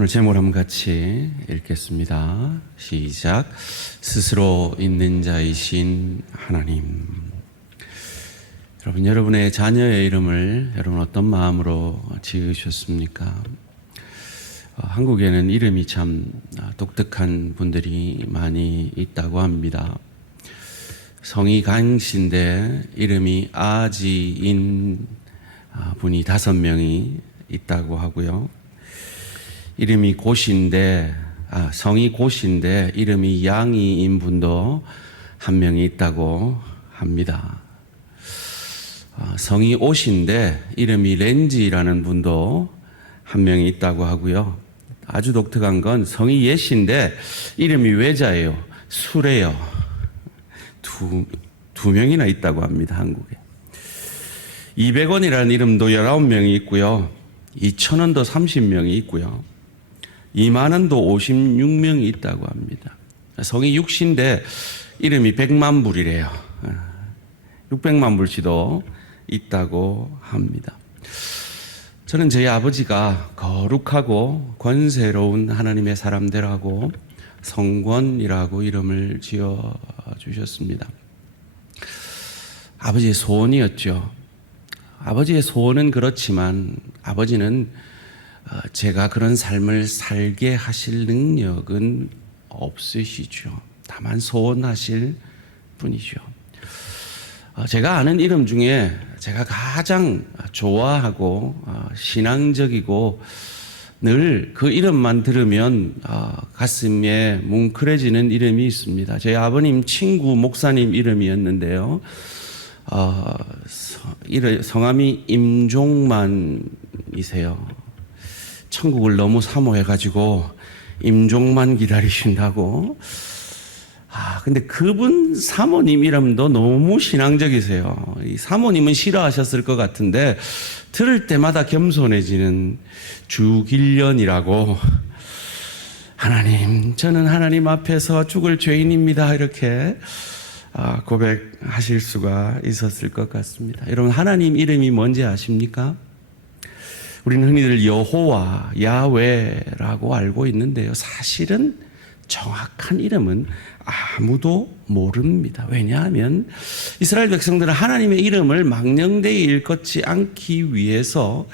오늘 제목을 한번 같이 읽겠습니다. 시작. 스스로 있는 자이신 하나님. 여러분, 여러분의 자녀의 이름을 여러분 어떤 마음으로 지으셨습니까? 한국에는 이름이 참 독특한 분들이 많이 있다고 합니다. 성이 강씨인데 이름이 아지인 분이 5명이 있다고 하고요. 이름이 고씨인데 성이 고씨인데 이름이 양이인 분도 1명이 있다고 합니다. 성이 오씨인데 이름이 렌지라는 분도 1명이 있다고 하고요. 아주 독특한 건 성이 예씨인데 이름이 외자예요. 수레요. 두 명이나 있다고 합니다. 한국에. 200원이라는 이름도 19명이 있고요. 2,000원도 30명이 있고요. 2만원도 56명이 있다고 합니다. 성이 육신데 이름이 100만 불이래요. 600만 불치도 있다고 합니다. 저는 저희 아버지가 거룩하고 권세로운 하나님의 사람들하고 성권이라고 이름을 지어주셨습니다. 아버지의 소원이었죠. 아버지의 소원은 그렇지만 아버지는 제가 그런 삶을 살게 하실 능력은 없으시죠. 다만 소원하실 분이죠. 제가 아는 이름 중에 제가 가장 좋아하고 신앙적이고 늘 그 이름만 들으면 가슴에 뭉클해지는 이름이 있습니다. 저희 아버님 친구 목사님 이름이었는데요. 성함이 임종만이세요. 천국을 너무 사모해가지고 임종만 기다리신다고. 근데 그분 사모님 이름도 너무 신앙적이세요. 이 사모님은 싫어하셨을 것 같은데 들을 때마다 겸손해지는 주길련이라고. 하나님, 저는 하나님 앞에서 죽을 죄인입니다. 이렇게 고백하실 수가 있었을 것 같습니다. 여러분, 하나님 이름이 뭔지 아십니까? 우리는 흔히들 여호와, 야훼라고 알고 있는데요. 사실은 정확한 이름은 아무도 모릅니다. 왜냐하면 이스라엘 백성들은 하나님의 이름을 망령되이 일컫지 않기 위해서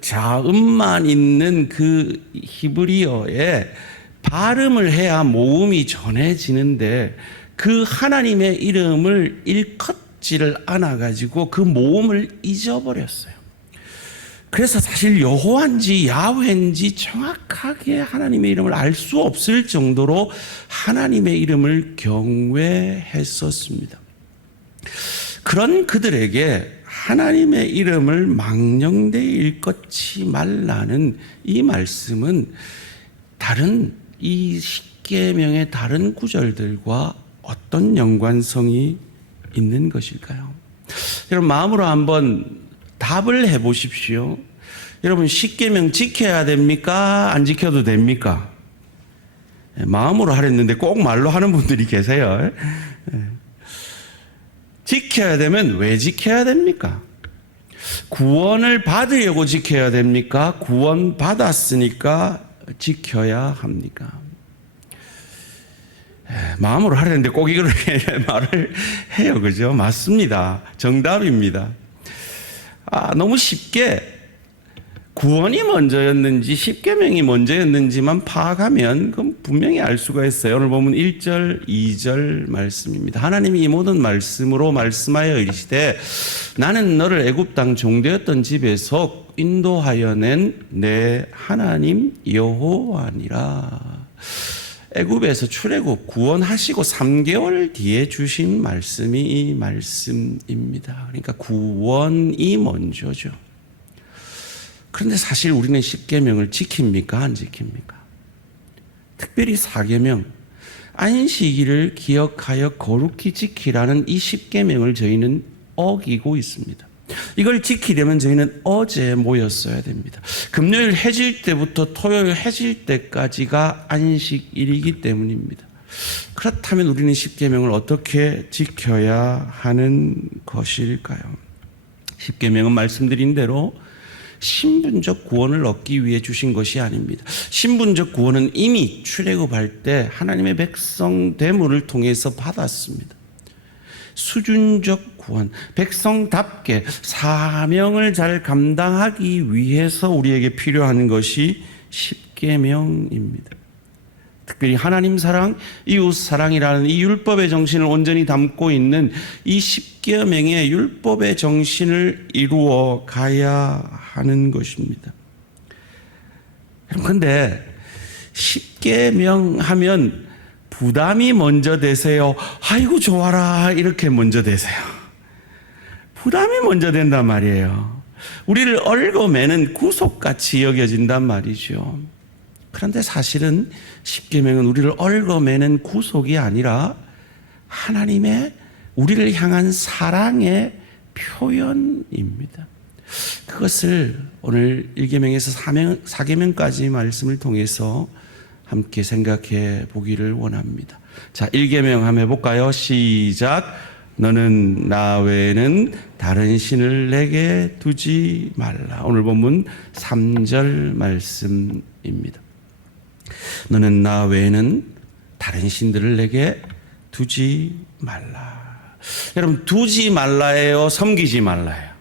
자음만 있는 그 히브리어에 발음을 해야 모음이 전해지는데 그 하나님의 이름을 일컫지를 않아가지고 그 모음을 잊어버렸어요. 그래서 사실 여호와인지 야훼인지 정확하게 하나님의 이름을 알 수 없을 정도로 하나님의 이름을 경외했었습니다. 그런 그들에게 하나님의 이름을 망령되이 일컫지 말라는 이 말씀은 다른 이 십계명의 다른 구절들과 어떤 연관성이 있는 것일까요? 여러분, 마음으로 한번 답을 해보십시오. 여러분, 십계명 지켜야 됩니까? 안 지켜도 됩니까? 마음으로 하랬는데 꼭 말로 하는 분들이 계세요. 지켜야 되면 왜 지켜야 됩니까? 구원을 받으려고 지켜야 됩니까? 구원 받았으니까 지켜야 합니까? 마음으로 하랬는데 꼭 이걸 말을 해요. 그죠? 맞습니다. 정답입니다. 너무 쉽게 구원이 먼저였는지 십계명이 먼저였는지만 파악하면 그럼 분명히 알 수가 있어요. 오늘 보면 1절, 2절 말씀입니다. 하나님이 이 모든 말씀으로 말씀하여 이르시되 나는 너를 애굽 땅 종되었던 집에서 인도하여 낸 내 하나님 여호와니라. 애굽에서 출애굽 구원하시고 3개월 뒤에 주신 말씀이 이 말씀입니다. 그러니까 구원이 먼저죠. 그런데 사실 우리는 십계명을 지킵니까? 안 지킵니까? 특별히 4계명, 안식일을 기억하여 거룩히 지키라는 이 십계명을 저희는 어기고 있습니다. 이걸 지키려면 저희는 어제 모였어야 됩니다. 금요일 해질 때부터 토요일 해질 때까지가 안식일이기 때문입니다. 그렇다면 우리는 십계명을 어떻게 지켜야 하는 것일까요? 십계명은 말씀드린 대로 신분적 구원을 얻기 위해 주신 것이 아닙니다. 신분적 구원은 이미 출애굽할 때 하나님의 백성 되문을 통해서 받았습니다. 수준적 구원, 백성답게 사명을 잘 감당하기 위해서 우리에게 필요한 것이 십계명입니다. 특별히 하나님 사랑, 이웃 사랑이라는 이 율법의 정신을 온전히 담고 있는 이 십계명의 율법의 정신을 이루어 가야 하는 것입니다. 그런데 십계명 하면 부담이 먼저 되세요? 아이고 좋아라 이렇게 먼저 되세요. 부담이 먼저 된단 말이에요. 우리를 얽어매는 구속같이 여겨진단 말이죠. 그런데 사실은 십계명은 우리를 얽어매는 구속이 아니라 하나님의 우리를 향한 사랑의 표현입니다. 그것을 오늘 1계명에서 4계명까지 말씀을 통해서 함께 생각해 보기를 원합니다. 자, 1계명 한번 해볼까요? 시작. 너는 나 외에는 다른 신을 내게 두지 말라. 오늘 본문 3절 말씀입니다. 너는 나 외에는 다른 신들을 내게 두지 말라. 여러분, 두지 말라예요? 섬기지 말라예요?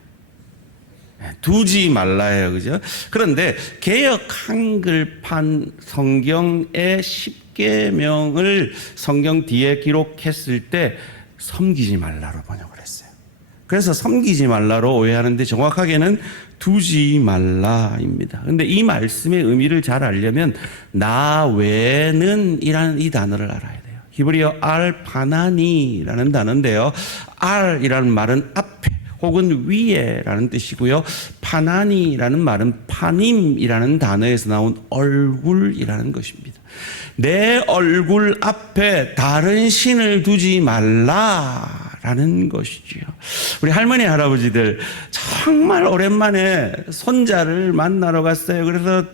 두지 말라예요. 그죠? 그런데 개역 한글판 성경의 십계명을 성경 뒤에 기록했을 때 섬기지 말라로 번역을 했어요. 그래서 섬기지 말라로 오해하는데 정확하게는 두지 말라입니다. 그런데 이 말씀의 의미를 잘 알려면 나 외에는 이라는 이 단어를 알아야 돼요. 히브리어 알파나니라는 단어인데요. 알이라는 말은 앞에 혹은 위에라는 뜻이고요. 파나니라는 말은 파님이라는 단어에서 나온 얼굴이라는 것입니다. 내 얼굴 앞에 다른 신을 두지 말라라는 것이지요. 우리 할머니 할아버지들 정말 오랜만에 손자를 만나러 갔어요. 그래서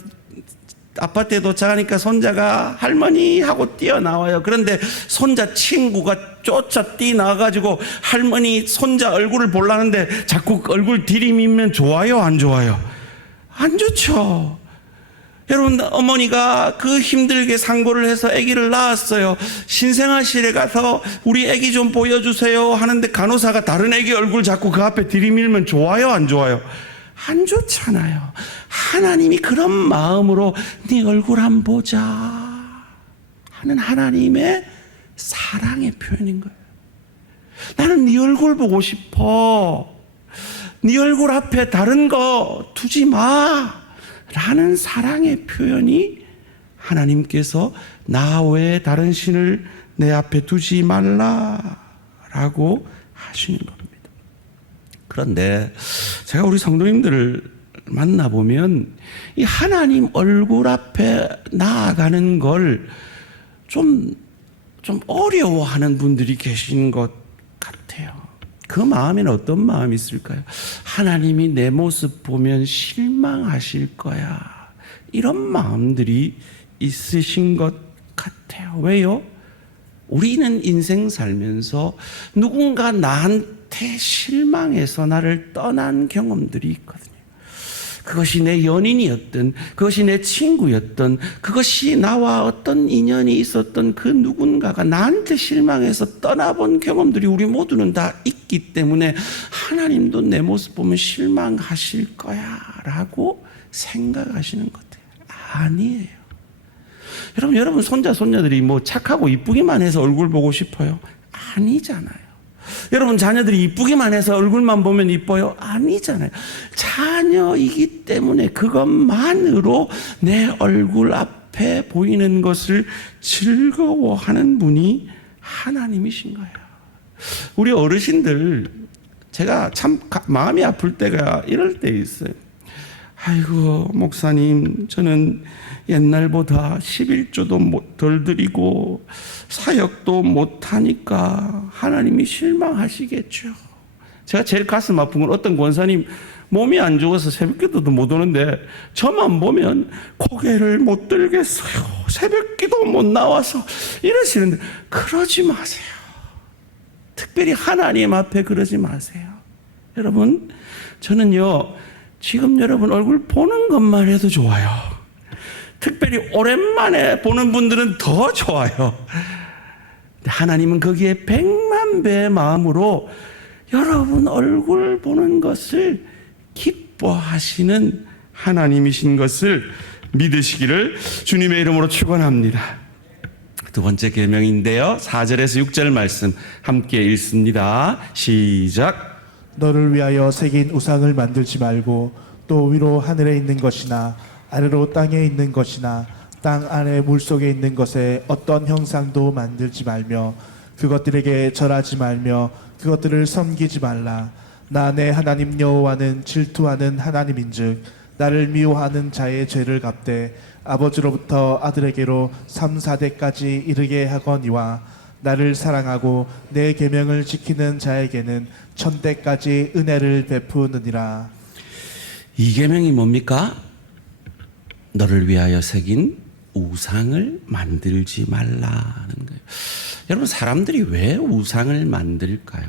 아파트에 도착하니까 손자가 할머니 하고 뛰어나와요. 그런데 손자 친구가 쫓아 뛰어나가지고 할머니 손자 얼굴을 보려는데 자꾸 얼굴 들이밀면 좋아요, 안 좋아요? 안 좋죠. 여러분, 어머니가 그 힘들게 상고를 해서 아기를 낳았어요. 신생아실에 가서 우리 아기 좀 보여주세요 하는데 간호사가 다른 아기 얼굴 자꾸 그 앞에 들이밀면 좋아요, 안 좋아요? 안 좋잖아요. 하나님이 그런 마음으로 네 얼굴 한번 보자 하는 하나님의 사랑의 표현인 거예요. 나는 네 얼굴 보고 싶어. 네 얼굴 앞에 다른 거 두지 마 라는 사랑의 표현이 하나님께서 나 외에 다른 신을 내 앞에 두지 말라라고 하시는 겁니다. 그런데 제가 우리 성도님들을 만나보면 이 하나님 얼굴 앞에 나아가는 걸 좀 어려워하는 분들이 계신 것 같아요. 그 마음에는 어떤 마음이 있을까요? 하나님이 내 모습 보면 실망하실 거야. 이런 마음들이 있으신 것 같아요. 왜요? 우리는 인생 살면서 누군가 나한테 실망해서 나를 떠난 경험들이 있거든요. 그것이 내 연인이었던, 그것이 내 친구였던, 그것이 나와 어떤 인연이 있었던 그 누군가가 나한테 실망해서 떠나본 경험들이 우리 모두는 다 있기 때문에 하나님도 내 모습 보면 실망하실 거야 라고 생각하시는 것 같아요. 아니에요. 여러분 손자들이 뭐 착하고 이쁘기만 해서 얼굴 보고 싶어요? 아니잖아요. 여러분 자녀들이 이쁘기만 해서 얼굴만 보면 이뻐요? 아니잖아요. 자녀이기 때문에 그것만으로 내 얼굴 앞에 보이는 것을 즐거워하는 분이 하나님이신 거예요. 우리 어르신들 제가 참 마음이 아플 때가 이럴 때 있어요. 아이고 목사님, 저는 옛날보다 11조도 덜 드리고 사역도 못하니까 하나님이 실망하시겠죠. 제가 제일 가슴 아픈 건 어떤 권사님 몸이 안 좋아서 새벽기도도 못 오는데 저만 보면 고개를 못 들겠어요. 새벽기도 못 나와서 이러시는데 그러지 마세요. 특별히 하나님 앞에 그러지 마세요. 여러분, 저는요 지금 여러분 얼굴 보는 것만 해도 좋아요. 특별히 오랜만에 보는 분들은 더 좋아요. 하나님은 거기에 100만 배의 마음으로 여러분 얼굴 보는 것을 기뻐하시는 하나님이신 것을 믿으시기를 주님의 이름으로 축원합니다. 두 번째 계명인데요, 4절에서 6절 말씀 함께 읽습니다. 시작. 너를 위하여 새긴 우상을 만들지 말고 또 위로 하늘에 있는 것이나 아래로 땅에 있는 것이나 땅 안에 물속에 있는 것에 어떤 형상도 만들지 말며 그것들에게 절하지 말며 그것들을 섬기지 말라. 나 내 하나님 여호와는 질투하는 하나님인즉 나를 미워하는 자의 죄를 갚되 아버지로부터 아들에게로 3, 4대까지 이르게 하거니와 나를 사랑하고 내 계명을 지키는 자에게는 1000대까지 은혜를 베푸느니라. 이 계명이 뭡니까? 너를 위하여 새긴 우상을 만들지 말라는 거예요. 여러분, 사람들이 왜 우상을 만들까요?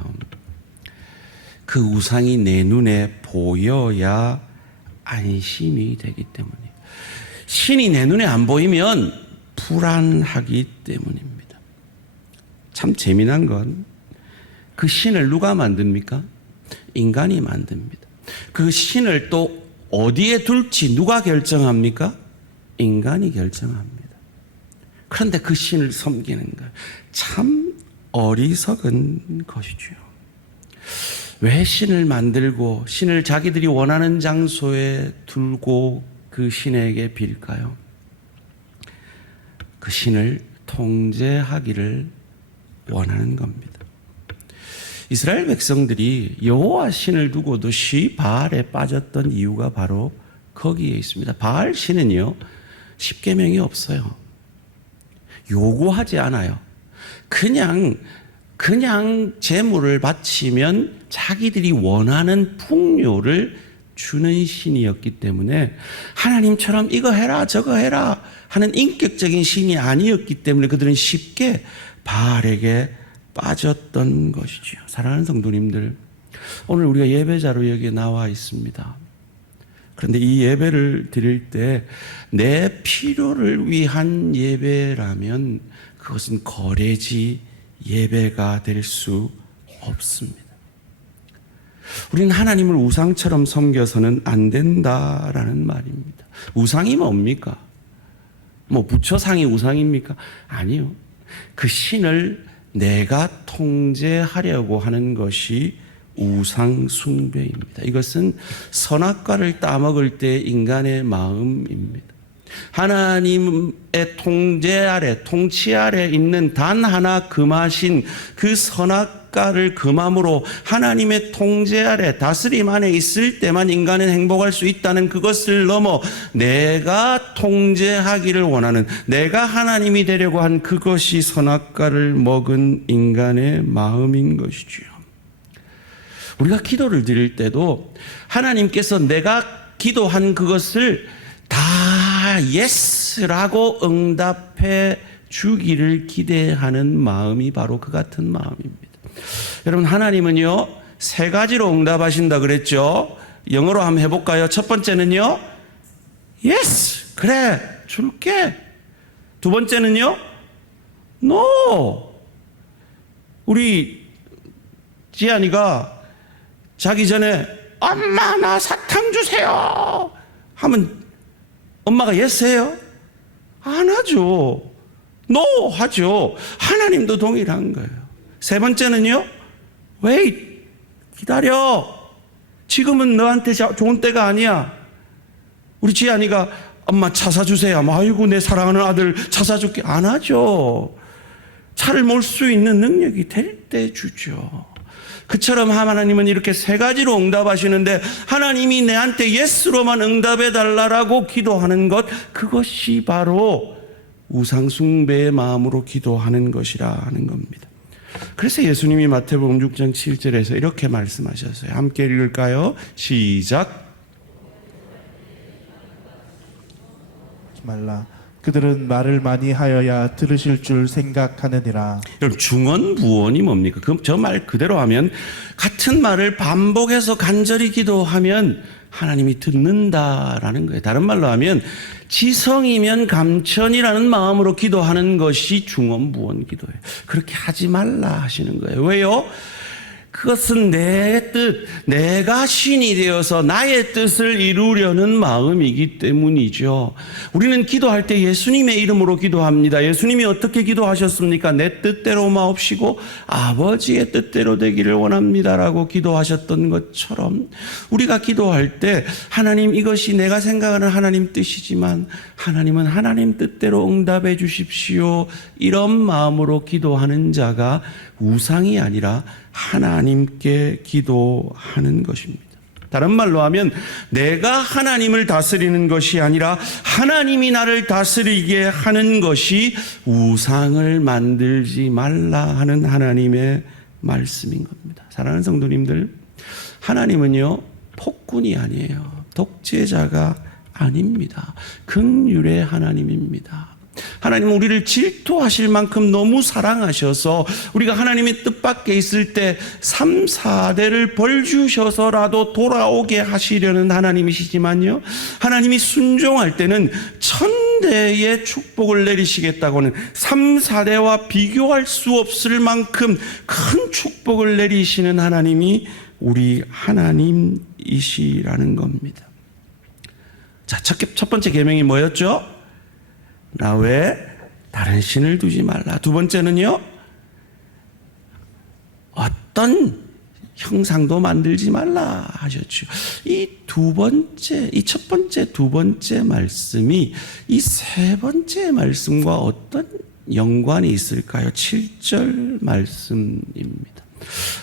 그 우상이 내 눈에 보여야 안심이 되기 때문이에요. 신이 내 눈에 안 보이면 불안하기 때문입니다. 참 재미난 건 그 신을 누가 만듭니까? 인간이 만듭니다. 그 신을 또 어디에 둘지 누가 결정합니까? 인간이 결정합니다. 그런데 그 신을 섬기는 것, 참 어리석은 것이죠. 왜 신을 만들고 신을 자기들이 원하는 장소에 두고 그 신에게 빌까요? 그 신을 통제하기를 원하는 겁니다. 이스라엘 백성들이 여호와 신을 두고도 바알에 빠졌던 이유가 바로 거기에 있습니다. 바알 신은요, 십계명이 없어요. 요구하지 않아요. 그냥 제물을 바치면 자기들이 원하는 풍요를 주는 신이었기 때문에 하나님처럼 이거 해라 저거 해라 하는 인격적인 신이 아니었기 때문에 그들은 쉽게 바알에게 빠졌던 것이죠. 사랑하는 성도님들, 오늘 우리가 예배자로 여기에 나와 있습니다. 그런데 이 예배를 드릴 때 내 필요를 위한 예배라면 그것은 거래지 예배가 될 수 없습니다. 우리는 하나님을 우상처럼 섬겨서는 안 된다라는 말입니다. 우상이 뭡니까? 뭐 부처상이 우상입니까? 아니요. 그 신을 내가 통제하려고 하는 것이 우상 숭배입니다. 이것은 선악과를 따먹을 때 인간의 마음입니다. 하나님의 통치 아래 있는 단 하나 금하신 그 선악과를 금함으로 하나님의 통제 아래 다스림 안에 있을 때만 인간은 행복할 수 있다는 그것을 넘어 내가 통제하기를 원하는, 내가 하나님이 되려고 한 그것이 선악과를 먹은 인간의 마음인 것이죠. 우리가 기도를 드릴 때도 하나님께서 내가 기도한 그것을 다 예스라고 응답해 주기를 기대하는 마음이 바로 그 같은 마음입니다. 여러분, 하나님은요 3가지로 응답하신다 그랬죠. 영어로 한번 해볼까요? 첫 번째는요, yes, 그래 줄게. 두 번째는요, no. 우리 지안이가 자기 전에 엄마 나 사탕 주세요 하면 엄마가 yes 해요? 안 하죠. no 하죠. 하나님도 동일한 거예요. 세 번째는요, wait, 기다려. 지금은 너한테 좋은 때가 아니야. 우리 지안이가 엄마 차 사주세요. 아이고 내 사랑하는 아들 차 사줄게. 안 하죠. 차를 몰 수 있는 능력이 될 때 주죠. 그처럼 하나님은 이렇게 3가지로 응답하시는데 하나님이 내한테 예스로만 응답해 달라고 기도하는 것, 그것이 바로 우상숭배의 마음으로 기도하는 것이라는 겁니다. 그래서 예수님이 마태복음 6장 7절에서 이렇게 말씀하셨어요. 함께 읽을까요? 시작. 말라. 그들은 말을 많이 하여야 들으실 줄 생각하느니라. 여러분, 중언부언이 뭡니까? 저 말 그대로 하면, 같은 말을 반복해서 간절히 기도하면 하나님이 듣는다라는 거예요. 다른 말로 하면 지성이면 감천이라는 마음으로 기도하는 것이 중언부언 기도예요. 그렇게 하지 말라 하시는 거예요. 왜요? 그것은 내 뜻, 내가 신이 되어서 나의 뜻을 이루려는 마음이기 때문이죠. 우리는 기도할 때 예수님의 이름으로 기도합니다. 예수님이 어떻게 기도하셨습니까? 내 뜻대로 마옵시고 아버지의 뜻대로 되기를 원합니다라고 기도하셨던 것처럼 우리가 기도할 때 하나님, 이것이 내가 생각하는 하나님 뜻이지만 하나님은 하나님 뜻대로 응답해 주십시오. 이런 마음으로 기도하는 자가 우상이 아니라 하나님께 기도하는 것입니다. 다른 말로 하면 내가 하나님을 다스리는 것이 아니라 하나님이 나를 다스리게 하는 것이 우상을 만들지 말라 하는 하나님의 말씀인 겁니다. 사랑하는 성도님들, 하나님은요 폭군이 아니에요. 독재자가 아닙니다. 긍휼의 하나님입니다. 하나님은 우리를 질투하실 만큼 너무 사랑하셔서 우리가 하나님의 뜻밖에 있을 때 3, 4대를 벌 주셔서라도 돌아오게 하시려는 하나님이시지만요, 하나님이 순종할 때는 1000대의 축복을 내리시겠다고는 3, 4대와 비교할 수 없을 만큼 큰 축복을 내리시는 하나님이 우리 하나님이시라는 겁니다. 자, 첫 번째 계명이 뭐였죠? 나 외에 다른 신을 두지 말라. 두 번째는요, 어떤 형상도 만들지 말라 하셨죠. 이 첫 번째, 두 번째 말씀이 이 세 번째 말씀과 어떤 연관이 있을까요? 7절 말씀입니다.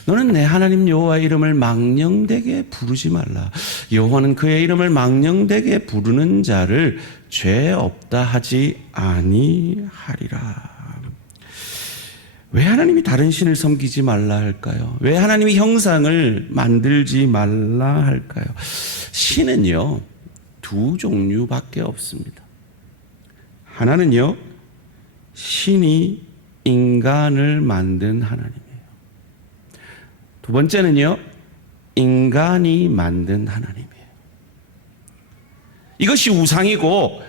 너는 내 하나님 여호와의 이름을 망령되게 부르지 말라. 여호와는 그의 이름을 망령되게 부르는 자를 죄 없다 하지 아니하리라. 왜 하나님이 다른 신을 섬기지 말라 할까요? 왜 하나님이 형상을 만들지 말라 할까요? 신은요, 두 종류밖에 없습니다. 하나는요, 신이 인간을 만든 하나님이에요. 두 번째는요, 인간이 만든 하나님이에요. 이것이 우상이고,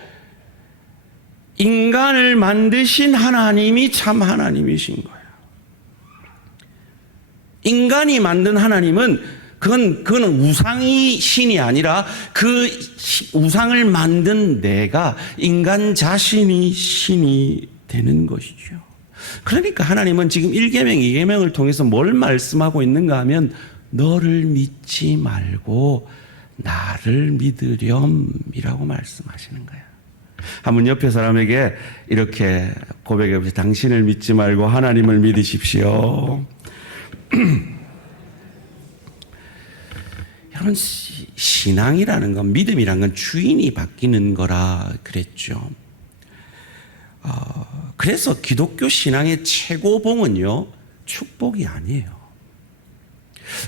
인간을 만드신 하나님이 참 하나님이신 거예요. 인간이 만든 하나님은 그거는 우상이 신이 아니라 그 우상을 만든 내가, 인간 자신이 신이 되는 것이죠. 그러니까 하나님은 지금 1계명, 2계명을 통해서 뭘 말씀하고 있는가 하면 너를 믿지 말고 나를 믿으렴이라고 말씀하시는 거야. 한번 옆에 사람에게 이렇게 고백해 보세요. 당신을 믿지 말고 하나님을 믿으십시오. 여러분, 신앙이라는 건, 믿음이라는 건 주인이 바뀌는 거라 그랬죠. 그래서 기독교 신앙의 최고봉은요, 축복이 아니에요.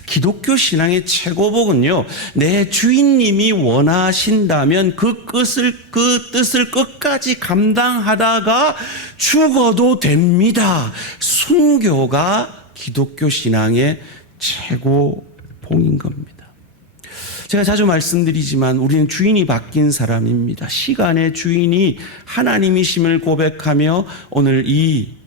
기독교 신앙의 최고복은요, 내 주인님이 원하신다면 그 뜻을 끝까지 감당하다가 죽어도 됩니다. 순교가 기독교 신앙의 최고봉인 겁니다. 제가 자주 말씀드리지만 우리는 주인이 바뀐 사람입니다. 시간의 주인이 하나님이심을 고백하며 오늘 이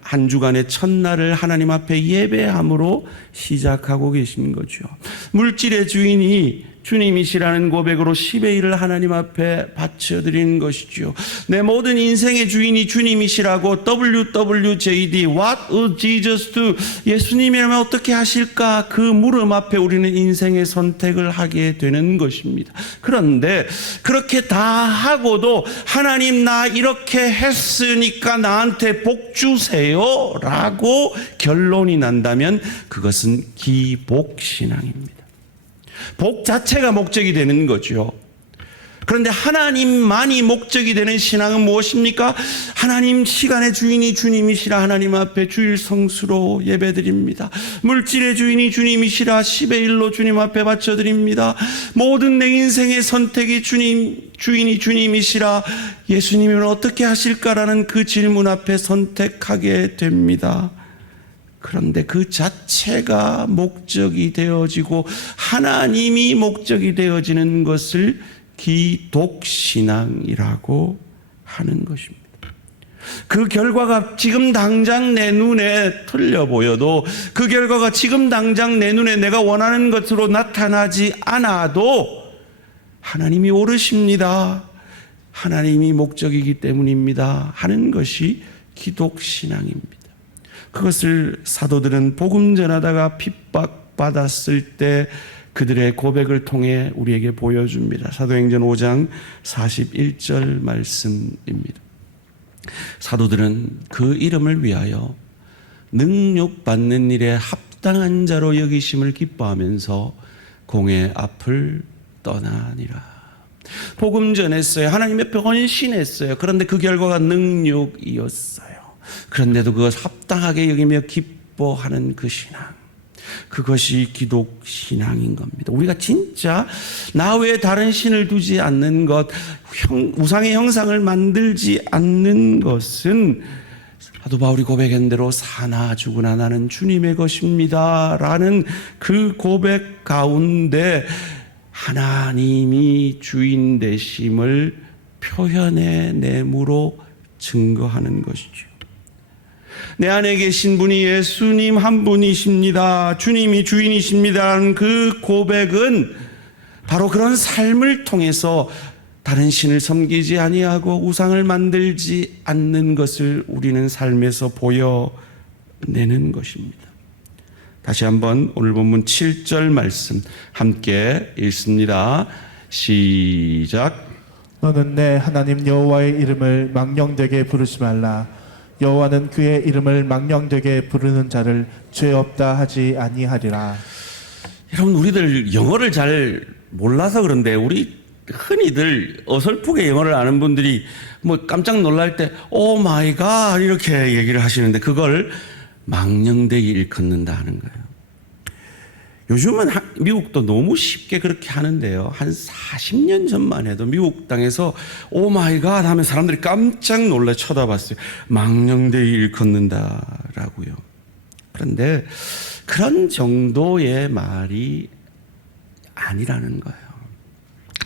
한 주간의 첫날을 하나님 앞에 예배함으로 시작하고 계신 거죠. 물질의 주인이 주님이시라는 고백으로 10의 1을 하나님 앞에 바쳐드리는 것이죠. 내 모든 인생의 주인이 주님이시라고 WWJD, What would Jesus do? 예수님이라면 어떻게 하실까? 그 물음 앞에 우리는 인생의 선택을 하게 되는 것입니다. 그런데 그렇게 다 하고도 하나님, 나 이렇게 했으니까 나한테 복 주세요 라고 결론이 난다면 그것은 기복신앙입니다. 복 자체가 목적이 되는 거죠. 그런데 하나님만이 목적이 되는 신앙은 무엇입니까? 하나님, 시간의 주인이 주님이시라 하나님 앞에 주일 성수로 예배드립니다. 물질의 주인이 주님이시라 10의 1로 주님 앞에 바쳐드립니다. 모든 내 인생의 선택이 주인이 주님이시라 예수님은 어떻게 하실까라는 그 질문 앞에 선택하게 됩니다. 그런데 그 자체가 목적이 되어지고 하나님이 목적이 되어지는 것을 기독신앙이라고 하는 것입니다. 그 결과가 지금 당장 내 눈에 틀려 보여도, 그 결과가 지금 당장 내 눈에 내가 원하는 것으로 나타나지 않아도 하나님이 옳으십니다, 하나님이 목적이기 때문입니다 하는 것이 기독신앙입니다. 그것을 사도들은 복음 전하다가 핍박받았을 때 그들의 고백을 통해 우리에게 보여줍니다. 사도행전 5장 41절 말씀입니다. 사도들은 그 이름을 위하여 능욕받는 일에 합당한 자로 여기심을 기뻐하면서 공회 앞을 떠나니라. 복음 전했어요. 하나님의 변신했어요. 그런데 그 결과가 능욕이었어요. 그런데도 그것 합당하게 여기며 기뻐하는 그 신앙, 그것이 기독신앙인 겁니다. 우리가 진짜 나 외에 다른 신을 두지 않는 것, 우상의 형상을 만들지 않는 것은 사도 바울이 고백한 대로 사나 죽으나 나는 주님의 것입니다 라는 그 고백 가운데 하나님이 주인 되심을 표현해내므로 증거하는 것이죠. 내 안에 계신 분이 예수님 한 분이십니다, 주님이 주인이십니다라는 그 고백은 바로 그런 삶을 통해서 다른 신을 섬기지 아니하고 우상을 만들지 않는 것을 우리는 삶에서 보여내는 것입니다. 다시 한번 오늘 본문 7절 말씀 함께 읽습니다. 시작. 너는 내 하나님 여호와의 이름을 망령되게 부르지 말라. 여호와는 그의 이름을 망령되게 부르는 자를 죄 없다 하지 아니하리라. 여러분, 우리들 영어를 잘 몰라서 그런데 우리 흔히들 어설프게 영어를 아는 분들이 뭐 깜짝 놀랄 때 오 마이 갓 이렇게 얘기를 하시는데 그걸 망령되게 일컫는다 하는 거예요. 요즘은 미국도 너무 쉽게 그렇게 하는데요. 한 40년 전만 해도 미국 땅에서 오 마이 갓 하면 사람들이 깜짝 놀라 쳐다봤어요. 망령되게 일컫는다라고요. 그런데 그런 정도의 말이 아니라는 거예요.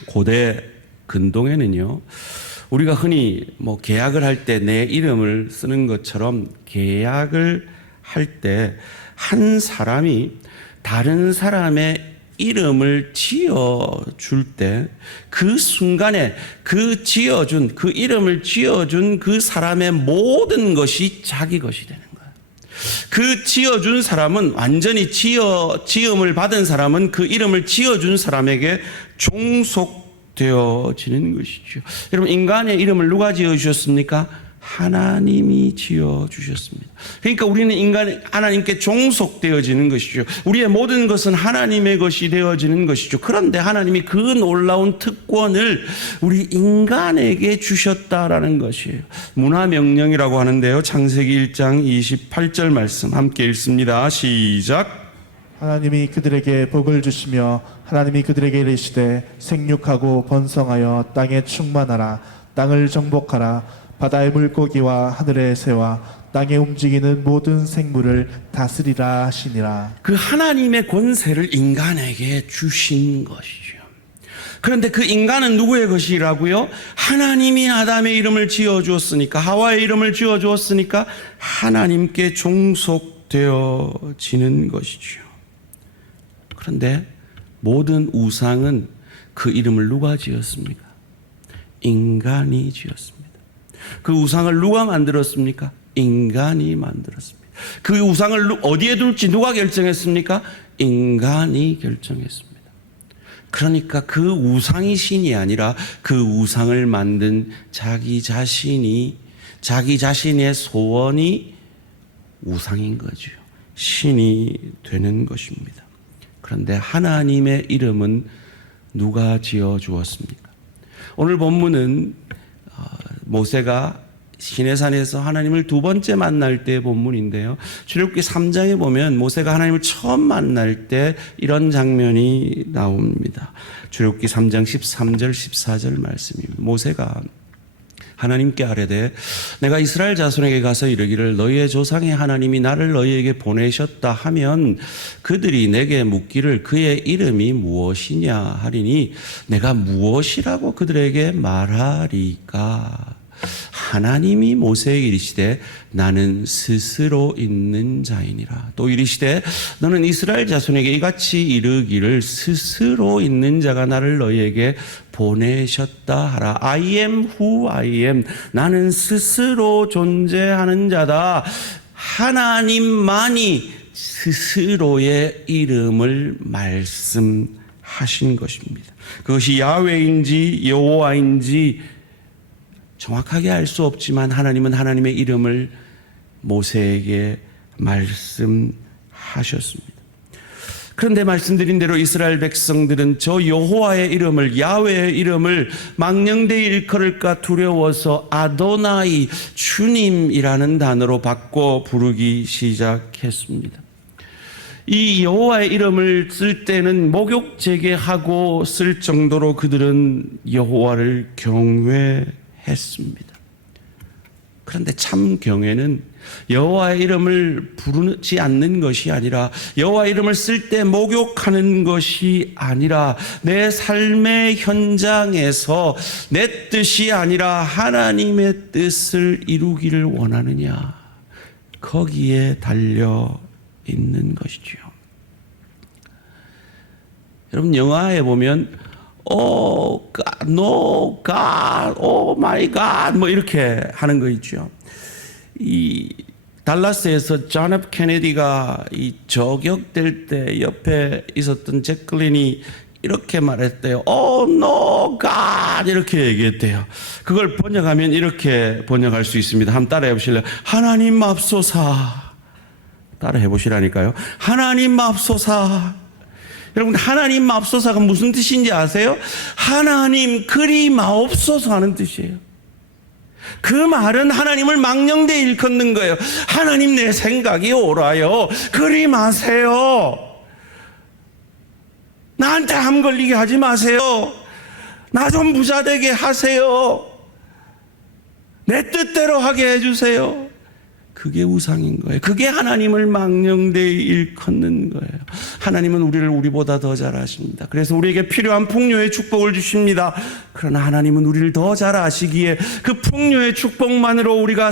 고대 근동에는요, 우리가 흔히 뭐 계약을 할 때 내 이름을 쓰는 것처럼 계약을 할 때 한 사람이 다른 사람의 이름을 지어줄 때 그 순간에 그 이름을 지어준 그 사람의 모든 것이 자기 것이 되는 거예요. 그 지어준 사람은 완전히 지음을 받은 사람은 그 이름을 지어준 사람에게 종속되어지는 것이죠. 여러분, 인간의 이름을 누가 지어주셨습니까? 하나님이 지어주셨습니다. 그러니까 우리는 하나님께 종속되어지는 것이죠. 우리의 모든 것은 하나님의 것이 되어지는 것이죠. 그런데 하나님이 그 놀라운 특권을 우리 인간에게 주셨다라는 것이에요. 문화명령이라고 하는데요, 창세기 1장 28절 말씀 함께 읽습니다. 시작. 하나님이 그들에게 복을 주시며 하나님이 그들에게 이르시되 생육하고 번성하여 땅에 충만하라. 땅을 정복하라. 바다의 물고기와 하늘의 새와 땅에 움직이는 모든 생물을 다스리라 하시니라. 그 하나님의 권세를 인간에게 주신 것이죠. 그런데 그 인간은 누구의 것이라고요? 하나님이 아담의 이름을 지어주었으니까, 하와의 이름을 지어주었으니까 하나님께 종속되어지는 것이죠. 그런데 모든 우상은 그 이름을 누가 지었습니까? 인간이 지었습니다. 그 우상을 누가 만들었습니까? 인간이 만들었습니다. 그 우상을 어디에 둘지 누가 결정했습니까? 인간이 결정했습니다. 그러니까 그 우상이 신이 아니라 그 우상을 만든 자기 자신의 소원이 우상인 거죠. 신이 되는 것입니다. 그런데 하나님의 이름은 누가 지어 주었습니까? 오늘 본문은 모세가 시내산에서 하나님을 두 번째 만날 때 본문인데요. 출애굽기 3장에 보면 모세가 하나님을 처음 만날 때 이런 장면이 나옵니다. 출애굽기 3장 13절 14절 말씀입니다. 모세가 하나님께 아뢰되 내가 이스라엘 자손에게 가서 이르기를 너희의 조상의 하나님이 나를 너희에게 보내셨다 하면 그들이 내게 묻기를 그의 이름이 무엇이냐 하리니 내가 무엇이라고 그들에게 말하리까. 하나님이 모세에게 이르시되 나는 스스로 있는 자이니라. 또 이르시되 너는 이스라엘 자손에게 이같이 이르기를 스스로 있는 자가 나를 너희에게 보내셨다 하라. I am who I am. 나는 스스로 존재하는 자다. 하나님만이 스스로의 이름을 말씀하신 것입니다. 그것이 야훼인지 여호와인지 정확하게 알 수 없지만 하나님은 하나님의 이름을 모세에게 말씀하셨습니다. 그런데 말씀드린 대로 이스라엘 백성들은 저 여호와의 이름을, 야훼의 이름을 망령되이 일컬을까 두려워서 아도나이, 주님이라는 단어로 바꿔 부르기 시작했습니다. 이 여호와의 이름을 쓸 때는 목욕 제게하고 쓸 정도로 그들은 여호와를 경외했습니다. 그런데 참 경외는 여호와의 이름을 부르지 않는 것이 아니라 여호와의 이름을 쓸 때 목욕하는 것이 아니라 내 삶의 현장에서 내 뜻이 아니라 하나님의 뜻을 이루기를 원하느냐, 거기에 달려 있는 것이죠. 여러분 영화에 보면 Oh God, no God, oh my God 뭐 이렇게 하는 거 있죠. 이 달라스에서 존 F 케네디가 이 저격될 때 옆에 있었던 제클린이 이렇게 말했대요. Oh no God 이렇게 얘기했대요. 그걸 번역하면 이렇게 번역할 수 있습니다. 한번 따라해 보실래요? 하나님 맙소사. 따라해 보시라니까요. 하나님 맙소사. 여러분 하나님 맙소사가 무슨 뜻인지 아세요? 하나님 그리 마옵소서 하는 뜻이에요. 그 말은 하나님을 망령되이 일컫는 거예요. 하나님 내 생각이 옳아요. 그리 마세요. 나한테 암 걸리게 하지 마세요. 나 좀 부자 되게 하세요. 내 뜻대로 하게 해주세요. 그게 우상인 거예요. 그게 하나님을 망령되이 일컫는 거예요. 하나님은 우리를 우리보다 더 잘 아십니다. 그래서 우리에게 필요한 풍요의 축복을 주십니다. 그러나 하나님은 우리를 더 잘 아시기에 그 풍요의 축복만으로 우리가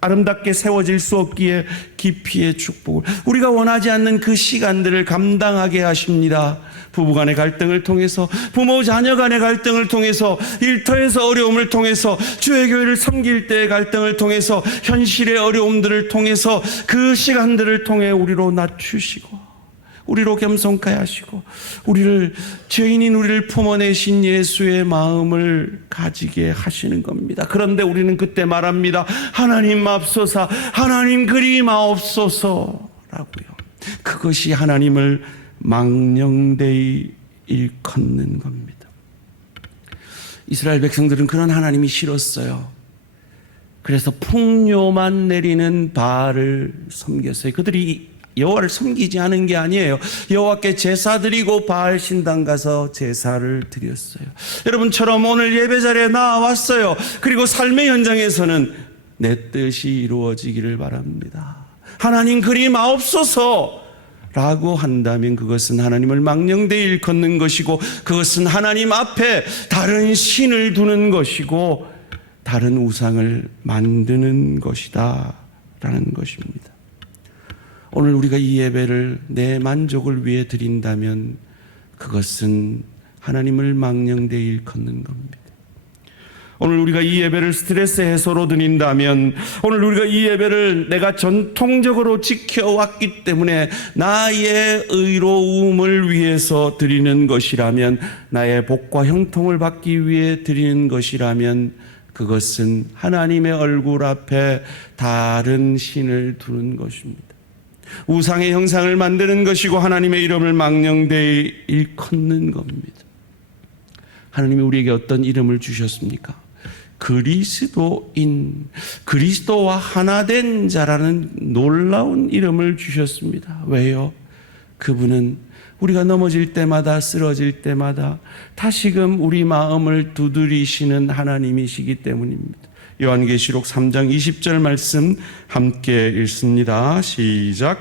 아름답게 세워질 수 없기에 깊이의 축복을, 우리가 원하지 않는 그 시간들을 감당하게 하십니다. 부부간의 갈등을 통해서, 부모 자녀 간의 갈등을 통해서, 일터에서 어려움을 통해서, 주의 교회를 섬길 때의 갈등을 통해서, 현실의 어려움들을 통해서, 그 시간들을 통해 우리로 낮추시고 우리로 겸손케 하시고 우리를, 죄인인 우리를 품어내신 예수의 마음을 가지게 하시는 겁니다. 그런데 우리는 그때 말합니다. 하나님 맙소사, 하나님 그리 마옵소서라고요. 그것이 하나님을 망령되이 일컫는 겁니다. 이스라엘 백성들은 그런 하나님이 싫었어요. 그래서 풍요만 내리는 바알을 섬겼어요. 그들이 여호와를 섬기지 않은 게 아니에요. 여호와께 제사 드리고 바알 신당 가서 제사를 드렸어요. 여러분처럼 오늘 예배 자리에 나왔어요. 그리고 삶의 현장에서는 내 뜻이 이루어지기를 바랍니다. 하나님 그리 마옵소서 라고 한다면 그것은 하나님을 망령되이 일컫는 것이고, 그것은 하나님 앞에 다른 신을 두는 것이고 다른 우상을 만드는 것이다 라는 것입니다. 오늘 우리가 이 예배를 내 만족을 위해 드린다면 그것은 하나님을 망령되이 일컫는 겁니다. 오늘 우리가 이 예배를 스트레스 해소로 드린다면, 오늘 우리가 이 예배를 내가 전통적으로 지켜왔기 때문에 나의 의로움을 위해서 드리는 것이라면, 나의 복과 형통을 받기 위해 드리는 것이라면 그것은 하나님의 얼굴 앞에 다른 신을 두는 것입니다. 우상의 형상을 만드는 것이고 하나님의 이름을 망령되이 일컫는 겁니다. 하나님이 우리에게 어떤 이름을 주셨습니까? 그리스도인, 그리스도와 하나 된 자라는 놀라운 이름을 주셨습니다. 왜요? 그분은 우리가 넘어질 때마다, 쓰러질 때마다 다시금 우리 마음을 두드리시는 하나님이시기 때문입니다. 요한계시록 3장 20절 말씀 함께 읽습니다. 시작.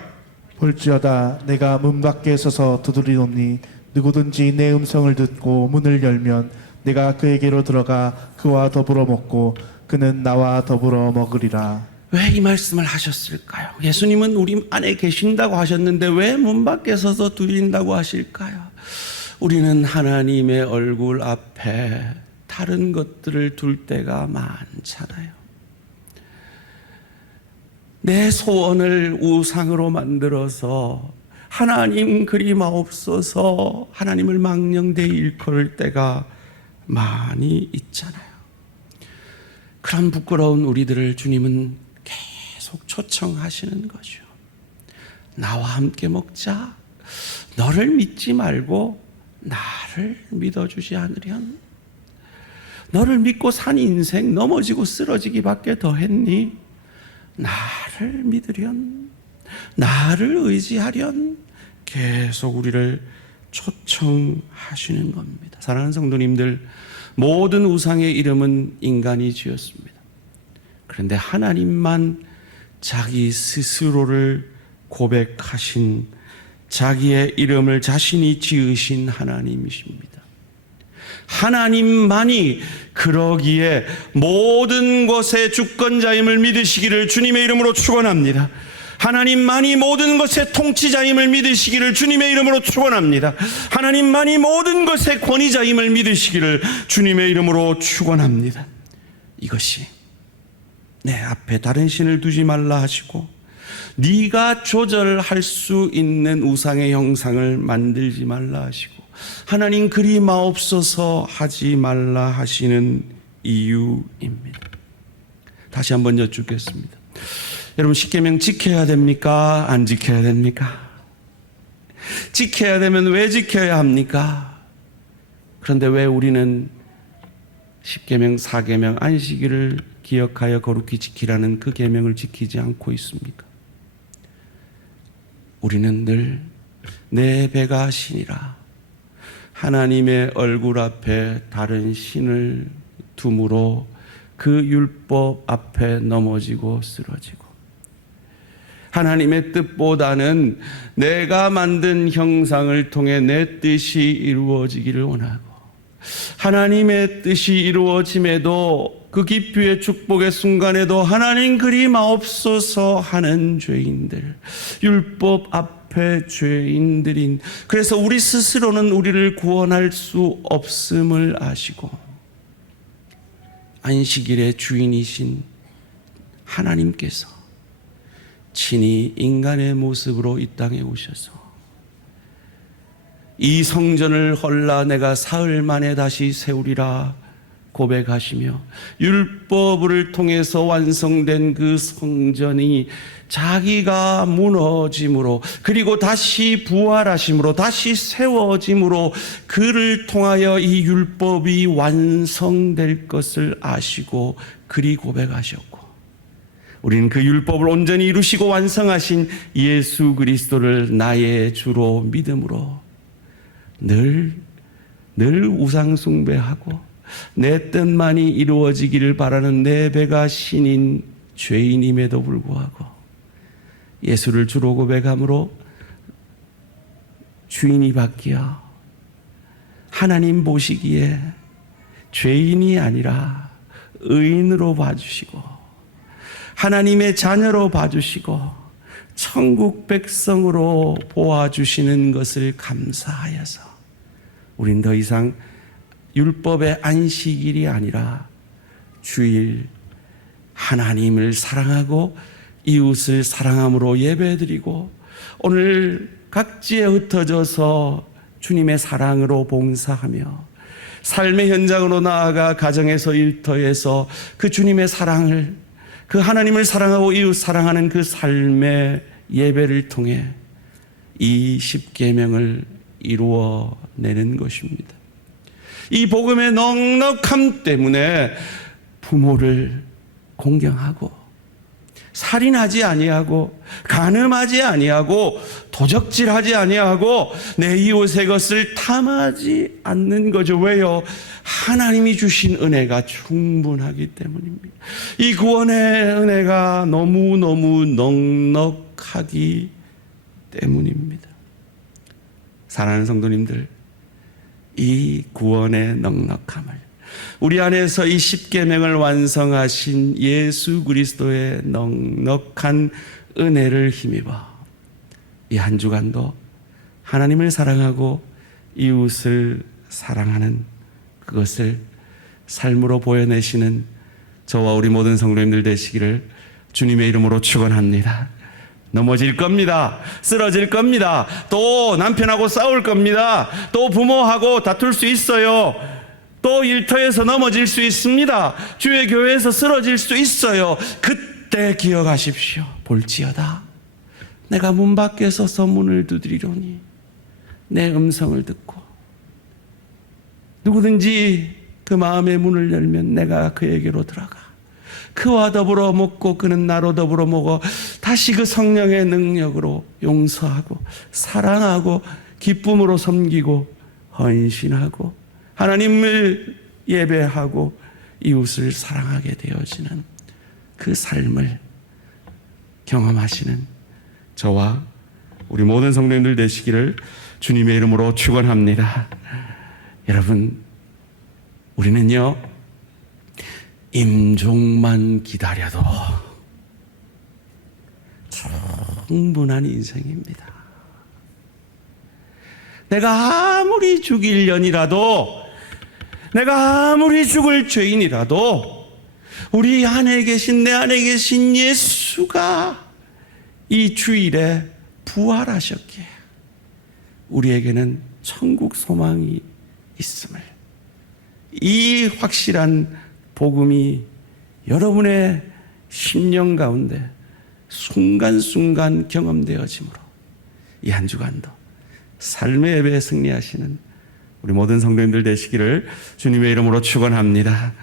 볼지어다 내가 문 밖에 서서 두드리노니 누구든지 내 음성을 듣고 문을 열면 내가 그에게로 들어가 그와 더불어 먹고 그는 나와 더불어 먹으리라. 왜 이 말씀을 하셨을까요? 예수님은 우리 안에 계신다고 하셨는데 왜 문 밖에 서서 두드린다고 하실까요? 우리는 하나님의 얼굴 앞에 다른 것들을 둘 때가 많잖아요. 내 소원을 우상으로 만들어서 하나님 그리마옵소서 하나님을 망령되이 일컬을 때가 많이 있잖아요. 그런 부끄러운 우리들을 주님은 계속 초청하시는 거죠. 나와 함께 먹자. 너를 믿지 말고 나를 믿어주지 않으련? 너를 믿고 산 인생 넘어지고 쓰러지기밖에 더 했니? 나를 믿으련? 나를 의지하련? 계속 우리를 초청하시는 겁니다. 사랑하는 성도님들, 모든 우상의 이름은 인간이 지었습니다. 그런데 하나님만 자기 스스로를 고백하신, 자기의 이름을 자신이 지으신 하나님이십니다. 하나님만이 그러기에 모든 것의 주권자임을 믿으시기를 주님의 이름으로 축원합니다. 하나님만이 모든 것의 통치자임을 믿으시기를 주님의 이름으로 축원합니다. 하나님만이 모든 것의 권위자임을 믿으시기를 주님의 이름으로 축원합니다. 이것이 내 앞에 다른 신을 두지 말라 하시고 네가 조절할 수 있는 우상의 형상을 만들지 말라 하시고 하나님 그리 마옵소서 하지 말라 하시는 이유입니다. 다시 한번 여쭙겠습니다. 여러분, 십계명 지켜야 됩니까? 안 지켜야 됩니까? 지켜야 되면 왜 지켜야 합니까? 그런데 왜 우리는 십계명, 사계명, 안식일을 기억하여 거룩히 지키라는 그 계명을 지키지 않고 있습니까? 우리는 늘 내 배가 신이라 하나님의 얼굴 앞에 다른 신을 둠으로 그 율법 앞에 넘어지고 쓰러지고 하나님의 뜻보다는 내가 만든 형상을 통해 내 뜻이 이루어지기를 원하고 하나님의 뜻이 이루어짐에도 그 깊이의 축복의 순간에도 하나님 그리 마옵소서 하는 죄인들, 율법 앞에 죄인들인, 그래서 우리 스스로는 우리를 구원할 수 없음을 아시고 안식일의 주인이신 하나님께서 친히 인간의 모습으로 이 땅에 오셔서 이 성전을 헐라 내가 사흘 만에 다시 세우리라 고백하시며 율법을 통해서 완성된 그 성전이 자기가 무너짐으로 그리고 다시 부활하심으로 다시 세워짐으로 그를 통하여 이 율법이 완성될 것을 아시고 그리 고백하셨고 우리는 그 율법을 온전히 이루시고 완성하신 예수 그리스도를 나의 주로 믿음으로 늘 우상 숭배하고 내 뜻만이 이루어지기를 바라는 내 배가 신인 죄인임에도 불구하고 예수를 주로 고백함으로 주인이 바뀌어 하나님 보시기에 죄인이 아니라 의인으로 봐주시고 하나님의 자녀로 봐주시고 천국 백성으로 보아주시는 것을 감사하여서 우린 더 이상 율법의 안식일이 아니라 주일 하나님을 사랑하고 이웃을 사랑함으로 예배드리고 오늘 각지에 흩어져서 주님의 사랑으로 봉사하며 삶의 현장으로 나아가 가정에서 일터에서 그 주님의 사랑을 그 하나님을 사랑하고 이웃 사랑하는 그 삶의 예배를 통해 이 십계명을 이루어내는 것입니다. 이 복음의 넉넉함 때문에 부모를 공경하고 살인하지 아니하고 간음하지 아니하고 도적질하지 아니하고 내 이웃의 것을 탐하지 않는 거죠. 왜요? 하나님이 주신 은혜가 충분하기 때문입니다. 이 구원의 은혜가 너무너무 넉넉하기 때문입니다. 사랑하는 성도님들, 이 구원의 넉넉함을 우리 안에서 이 십계명을 완성하신 예수 그리스도의 넉넉한 은혜를 힘입어 이 한 주간도 하나님을 사랑하고 이웃을 사랑하는 그것을 삶으로 보여내시는 저와 우리 모든 성도님들 되시기를 주님의 이름으로 축원합니다. 넘어질 겁니다. 쓰러질 겁니다. 또 남편하고 싸울 겁니다. 또 부모하고 다툴 수 있어요. 또 일터에서 넘어질 수 있습니다. 주의 교회에서 쓰러질 수 있어요. 그때 기억하십시오. 볼지어다 내가 문 밖에 서서 문을 두드리려니 내 음성을 듣고 누구든지 그 마음의 문을 열면 내가 그에게로 들어가 그와 더불어 먹고 그는 나로 더불어 먹어 다시 그 성령의 능력으로 용서하고 사랑하고 기쁨으로 섬기고 헌신하고 하나님을 예배하고 이웃을 사랑하게 되어지는 그 삶을 경험하시는 저와 우리 모든 성도님들 되시기를 주님의 이름으로 축원합니다. 여러분, 우리는요 임종만 기다려도 충분한 인생입니다. 내가 아무리 죽일년이라도 내가 아무리 죽을 죄인이라도 우리 안에 계신 내 안에 계신 예수가 이 주일에 부활하셨기에 우리에게는 천국 소망이 있음을 이 확실한 복음이 여러분의 심령 가운데 순간순간 경험되어지므로 이 한 주간도 삶의 예배에 승리하시는 우리 모든 성도님들 되시기를 주님의 이름으로 축원합니다.